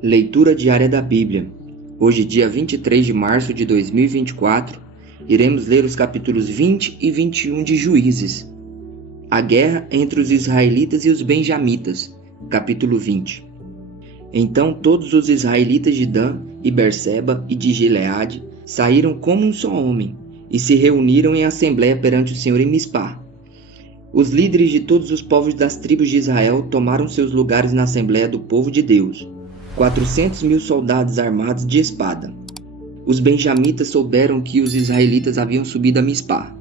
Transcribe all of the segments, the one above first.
Leitura diária da Bíblia. Hoje, dia 23 de março de 2024, iremos ler os capítulos 20 e 21 de Juízes. A guerra entre os israelitas e os benjamitas, capítulo 20. Então todos os israelitas de Dan e Berseba e de Gileade saíram como um só homem e se reuniram em assembléia perante o Senhor em Mispá. Os líderes de todos os povos das tribos de Israel tomaram seus lugares na assembléia do povo de Deus. 400.000 soldados armados de espada. Os benjamitas souberam que os israelitas haviam subido a Mispá.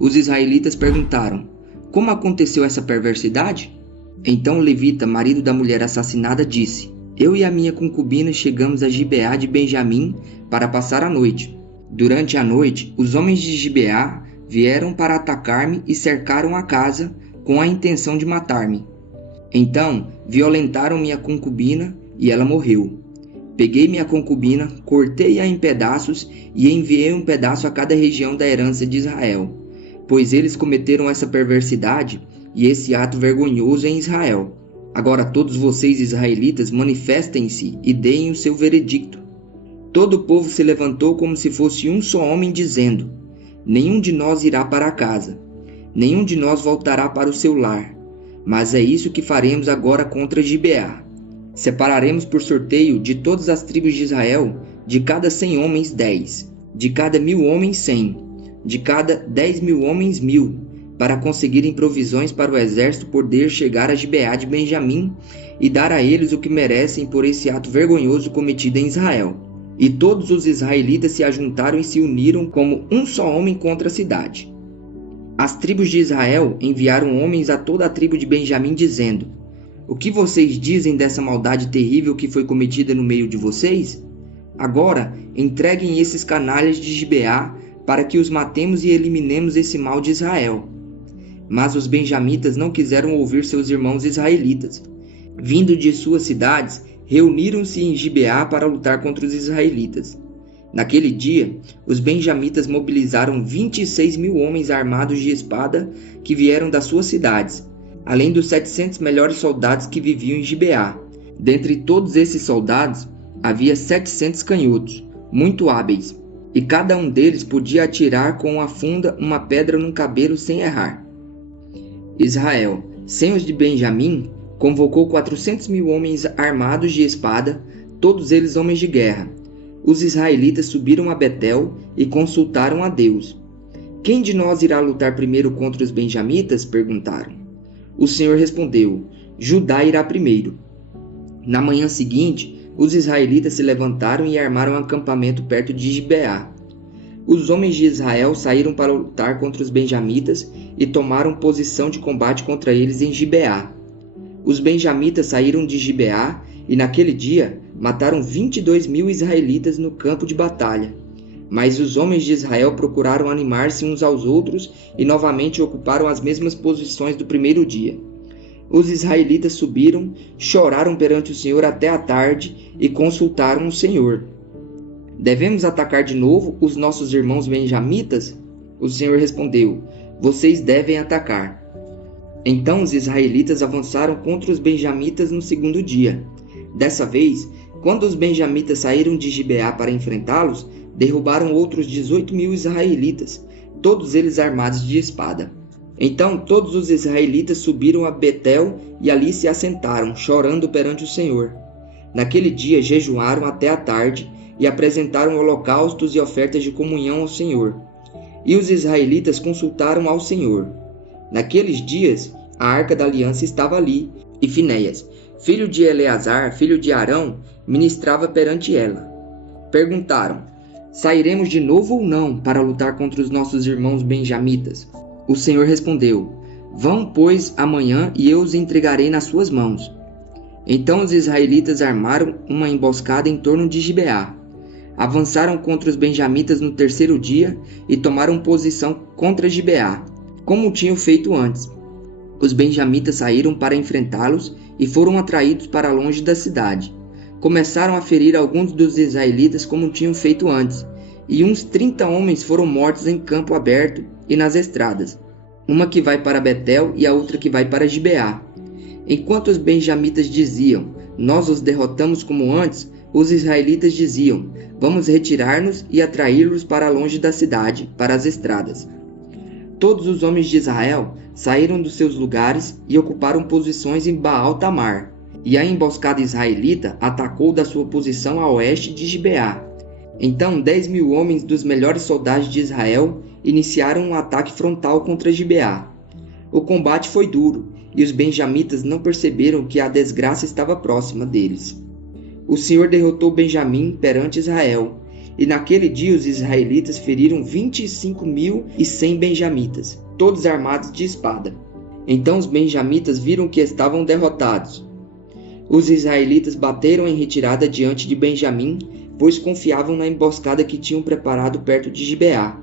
Os israelitas perguntaram: como aconteceu essa perversidade? Então Levita, marido da mulher assassinada, disse: eu e a minha concubina chegamos a Gibeá de Benjamim para passar a noite. Durante a noite, os homens de Gibeá vieram para atacar-me e cercaram a casa com a intenção de matar-me. Então violentaram minha concubina e ela morreu. Peguei minha concubina, cortei-a em pedaços e enviei um pedaço a cada região da herança de Israel, pois eles cometeram essa perversidade e esse ato vergonhoso em Israel. Agora todos vocês israelitas manifestem-se e deem o seu veredicto. Todo o povo se levantou como se fosse um só homem, dizendo: nenhum de nós irá para casa, nenhum de nós voltará para o seu lar, mas é isso que faremos agora contra Gibeá. Separaremos por sorteio de todas as tribos de Israel, de cada 100 homens 10, de cada 1.000 homens 100, de cada 10.000 homens 1.000, para conseguirem provisões para o exército poder chegar a Gibeá de Benjamim e dar a eles o que merecem por esse ato vergonhoso cometido em Israel. E todos os israelitas se ajuntaram e se uniram como um só homem contra a cidade. As tribos de Israel enviaram homens a toda a tribo de Benjamim, dizendo: o que vocês dizem dessa maldade terrível que foi cometida no meio de vocês? Agora entreguem esses canalhas de Gibeá para que os matemos e eliminemos esse mal de Israel. Mas os benjamitas não quiseram ouvir seus irmãos israelitas. Vindo de suas cidades, reuniram-se em Gibeá para lutar contra os israelitas. Naquele dia, os benjamitas mobilizaram 26.000 homens armados de espada que vieram das suas cidades, além dos 700 melhores soldados que viviam em Gibeá. Dentre todos esses soldados, havia 700 canhotos, muito hábeis, e cada um deles podia atirar com a funda uma pedra num cabelo sem errar. Israel, sem os de Benjamim, convocou 400.000 homens armados de espada, todos eles homens de guerra. Os israelitas subiram a Betel e consultaram a Deus. Quem de nós irá lutar primeiro contra os benjamitas? Perguntaram. O Senhor respondeu: Judá irá primeiro. Na manhã seguinte, os israelitas se levantaram e armaram um acampamento perto de Gibeá. Os homens de Israel saíram para lutar contra os benjamitas e tomaram posição de combate contra eles em Gibeá. Os benjamitas saíram de Gibeá e naquele dia mataram 22.000 israelitas no campo de batalha. Mas os homens de Israel procuraram animar-se uns aos outros e novamente ocuparam as mesmas posições do primeiro dia. Os israelitas subiram, choraram perante o Senhor até a tarde e consultaram o Senhor. Devemos atacar de novo os nossos irmãos benjamitas? O Senhor respondeu: vocês devem atacar. Então os israelitas avançaram contra os benjamitas no segundo dia. Dessa vez, quando os benjamitas saíram de Gibeá para enfrentá-los, derrubaram outros 18.000 israelitas, todos eles armados de espada. Então todos os israelitas subiram a Betel e ali se assentaram, chorando perante o Senhor. Naquele dia jejuaram até a tarde e apresentaram holocaustos e ofertas de comunhão ao Senhor. E os israelitas consultaram ao Senhor. Naqueles dias, a arca da aliança estava ali, e Finéias, filho de Eleazar, filho de Arão, ministrava perante ela. Perguntaram: sairemos de novo ou não para lutar contra os nossos irmãos benjamitas? O Senhor respondeu: vão, pois, amanhã e eu os entregarei nas suas mãos. Então os israelitas armaram uma emboscada em torno de Gibeá. Avançaram contra os benjamitas no terceiro dia e tomaram posição contra Gibeá, como tinham feito antes. Os benjamitas saíram para enfrentá-los e foram atraídos para longe da cidade. Começaram a ferir alguns dos israelitas como tinham feito antes, e uns 30 homens foram mortos em campo aberto e nas estradas, uma que vai para Betel e a outra que vai para Gibeá. Enquanto os benjamitas diziam: "Nós os derrotamos como antes", os israelitas diziam: "Vamos retirar-nos e atraí-los para longe da cidade, para as estradas." Todos os homens de Israel saíram dos seus lugares e ocuparam posições em Baal-Tamar, e a emboscada israelita atacou da sua posição a oeste de Gibeá. Então 10.000 homens dos melhores soldados de Israel iniciaram um ataque frontal contra Gibeá. O combate foi duro, e os benjamitas não perceberam que a desgraça estava próxima deles. O Senhor derrotou Benjamim perante Israel, e naquele dia os israelitas feriram 25.100 benjamitas, todos armados de espada. Então os benjamitas viram que estavam derrotados. Os israelitas bateram em retirada diante de Benjamim, pois confiavam na emboscada que tinham preparado perto de Gibeá.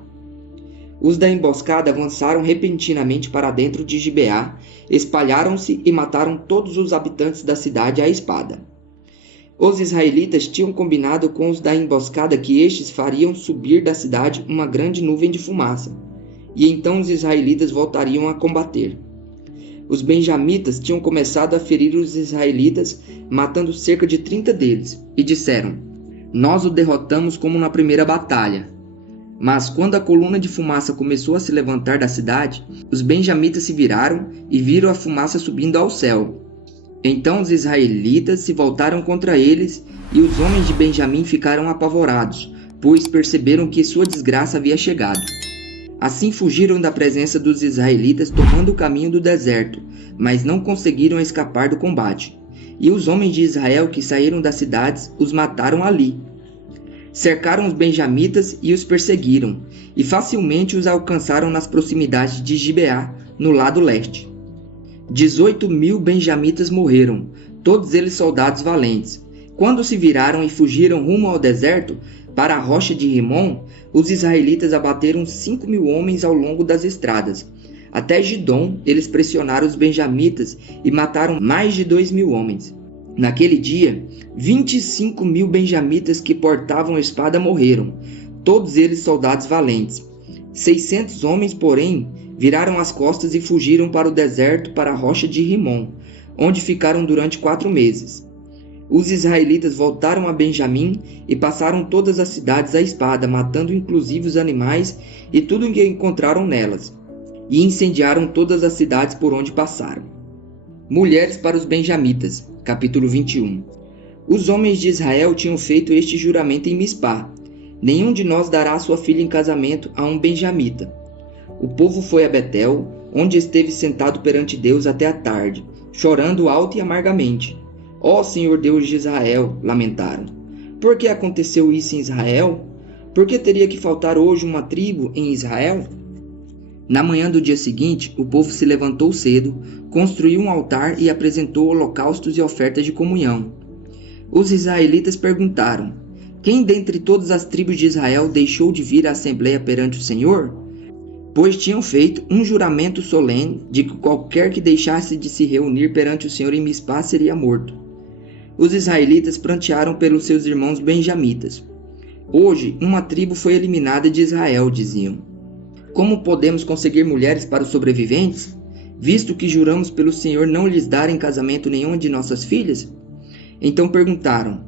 Os da emboscada avançaram repentinamente para dentro de Gibeá, espalharam-se e mataram todos os habitantes da cidade à espada. Os israelitas tinham combinado com os da emboscada que estes fariam subir da cidade uma grande nuvem de fumaça, e então os israelitas voltariam a combater. Os benjamitas tinham começado a ferir os israelitas, matando cerca de 30 deles, e disseram: "Nós o derrotamos como na primeira batalha." Mas quando a coluna de fumaça começou a se levantar da cidade, os benjamitas se viraram e viram a fumaça subindo ao céu. Então os israelitas se voltaram contra eles, e os homens de Benjamim ficaram apavorados, pois perceberam que sua desgraça havia chegado. Assim fugiram da presença dos israelitas, tomando o caminho do deserto, mas não conseguiram escapar do combate. E os homens de Israel que saíram das cidades os mataram ali. Cercaram os benjamitas e os perseguiram, e facilmente os alcançaram nas proximidades de Gibeá, no lado leste. 18.000 benjamitas morreram, todos eles soldados valentes. Quando se viraram e fugiram rumo ao deserto, para a rocha de Rimon, os israelitas abateram 5.000 homens ao longo das estradas. Até Gidom, eles pressionaram os benjamitas e mataram mais de 2.000 homens. Naquele dia, 25.000 benjamitas que portavam espada morreram, todos eles soldados valentes. 600 homens, porém, viraram as costas e fugiram para o deserto, para a rocha de Rimon, onde ficaram durante 4 meses. Os israelitas voltaram a Benjamim e passaram todas as cidades à espada, matando inclusive os animais e tudo o que encontraram nelas, e incendiaram todas as cidades por onde passaram. Mulheres para os benjamitas, capítulo 21. Os homens de Israel tinham feito este juramento em Mispá: "Nenhum de nós dará sua filha em casamento a um benjamita." O povo foi a Betel, onde esteve sentado perante Deus até a tarde, chorando alto e amargamente. "Ó Senhor Deus de Israel", lamentaram, "por que aconteceu isso em Israel? Por que teria que faltar hoje uma tribo em Israel?" Na manhã do dia seguinte, o povo se levantou cedo, construiu um altar e apresentou holocaustos e ofertas de comunhão. Os israelitas perguntaram: "Quem dentre todas as tribos de Israel deixou de vir à assembleia perante o Senhor?" Pois tinham feito um juramento solene de que qualquer que deixasse de se reunir perante o Senhor em Mispá seria morto. Os israelitas prantearam pelos seus irmãos benjamitas. "Hoje uma tribo foi eliminada de Israel", diziam. "Como podemos conseguir mulheres para os sobreviventes, visto que juramos pelo Senhor não lhes dar em casamento nenhuma de nossas filhas?" Então perguntaram: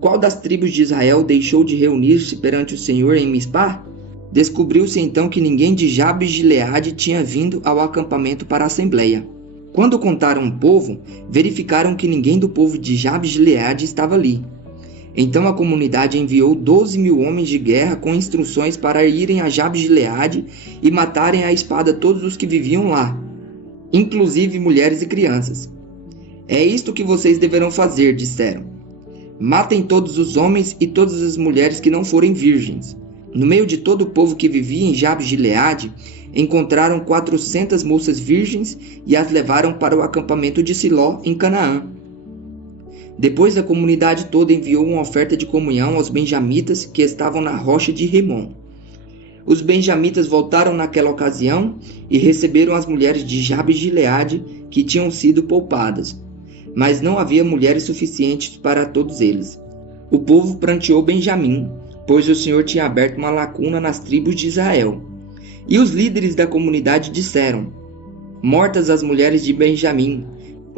"Qual das tribos de Israel deixou de reunir-se perante o Senhor em Mispá?" Descobriu-se então que ninguém de Jabes de Gileade tinha vindo ao acampamento para a assembleia. Quando contaram o povo, verificaram que ninguém do povo de Jabes de Gileade estava ali. Então a comunidade enviou 12.000 homens de guerra com instruções para irem a Jabes de Gileade e matarem à espada todos os que viviam lá, inclusive mulheres e crianças. "É isto que vocês deverão fazer", disseram. "Matem todos os homens e todas as mulheres que não forem virgens." No meio de todo o povo que vivia em Jabes de Gileade, encontraram 400 moças virgens e as levaram para o acampamento de Siló, em Canaã. Depois a comunidade toda enviou uma oferta de comunhão aos benjamitas que estavam na rocha de Rimon. Os benjamitas voltaram naquela ocasião e receberam as mulheres de Jabes de Gileade que tinham sido poupadas, mas não havia mulheres suficientes para todos eles. O povo pranteou Benjamim, pois o Senhor tinha aberto uma lacuna nas tribos de Israel. E os líderes da comunidade disseram: "Mortas as mulheres de Benjamim,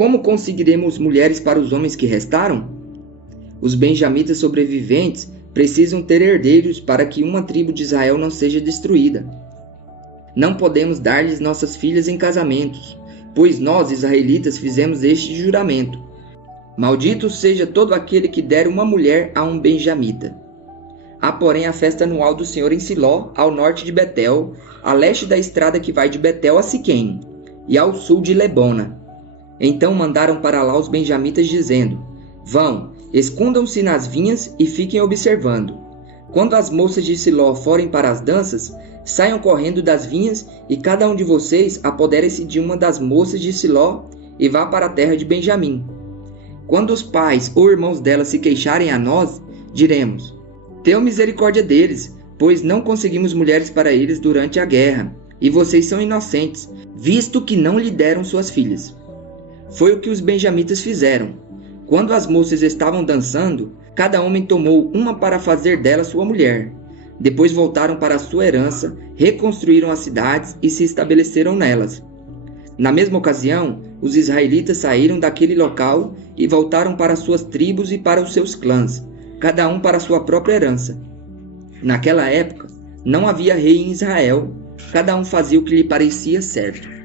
Como conseguiremos mulheres para os homens que restaram? Os benjamitas sobreviventes precisam ter herdeiros para que uma tribo de Israel não seja destruída. Não podemos dar-lhes nossas filhas em casamentos, pois nós, israelitas, fizemos este juramento. Maldito seja todo aquele que der uma mulher a um benjamita. Há, porém, a festa anual do Senhor em Siló, ao norte de Betel, a leste da estrada que vai de Betel a Siquém, e ao sul de Lebona. Então mandaram para lá os benjamitas, dizendo: Vão, escondam-se nas vinhas e fiquem observando. Quando as moças de Siló forem para as danças, saiam correndo das vinhas, e cada um de vocês apodere-se de uma das moças de Siló e vá para a terra de Benjamim. Quando os pais ou irmãos dela se queixarem a nós, diremos: Tenham misericórdia deles, pois não conseguimos mulheres para eles durante a guerra, e vocês são inocentes, visto que não lhe deram suas filhas. Foi o que os benjamitas fizeram. Quando as moças estavam dançando, cada homem tomou uma para fazer dela sua mulher. Depois voltaram para a sua herança, reconstruíram as cidades e se estabeleceram nelas. Na mesma ocasião, os israelitas saíram daquele local e voltaram para suas tribos e para os seus clãs, cada um para sua própria herança. Naquela época, não havia rei em Israel, cada um fazia o que lhe parecia certo.